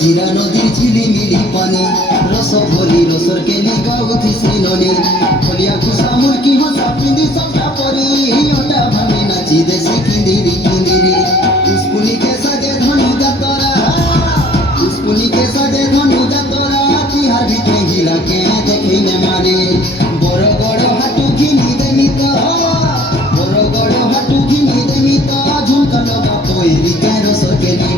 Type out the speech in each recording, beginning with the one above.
জিরা নদীর ঝিলিমিলি পানি রস ভরি রসর কেলি গাউথি সিননি খলিয়া খুসা মুরকি হসা পিঁধি সবটা পরি ওটা ভাঙি নাচি দেশি কিন্দিরি কিন্দিরি পুষ্পুনি কে সাজে ধনু যাতরা পুষ্পুনি কে সাজে ধনু যাতরা তিহার ভিতরে হিরাকে দেখি নে মারে বড় বড় হাটু ঘিনি দেমি তো বড় বড় হাটু ঘিনি দেমি তো ঝুমকা লগা তৈরি কে রসর কেলি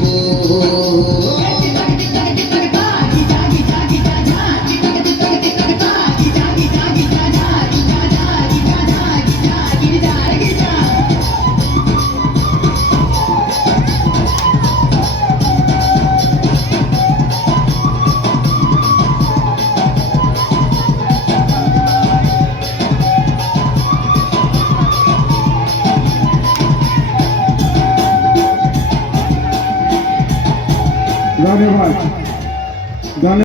धन्यवाद।